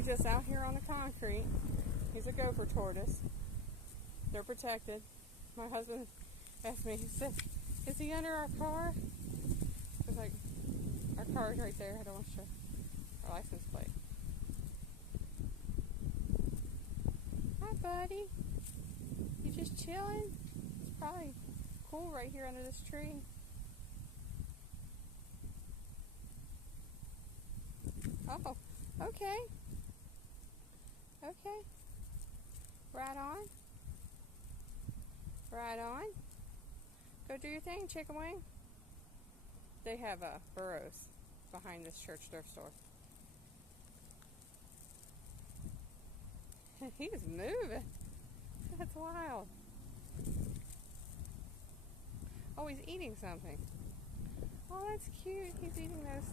He's just out here on the concrete. He's a gopher tortoise. They're protected. My husband asked me, he said, is he under our car? I was like, our car's right there. I don't want to show our license plate. Hi, buddy. You just chilling? It's probably cool right here under this tree. Oh, okay. Okay. Right on. Right on. Go do your thing, chicken wing. They have burrows behind this church thrift store. He's moving. That's wild. Oh, he's eating something. Oh, that's cute. He's eating those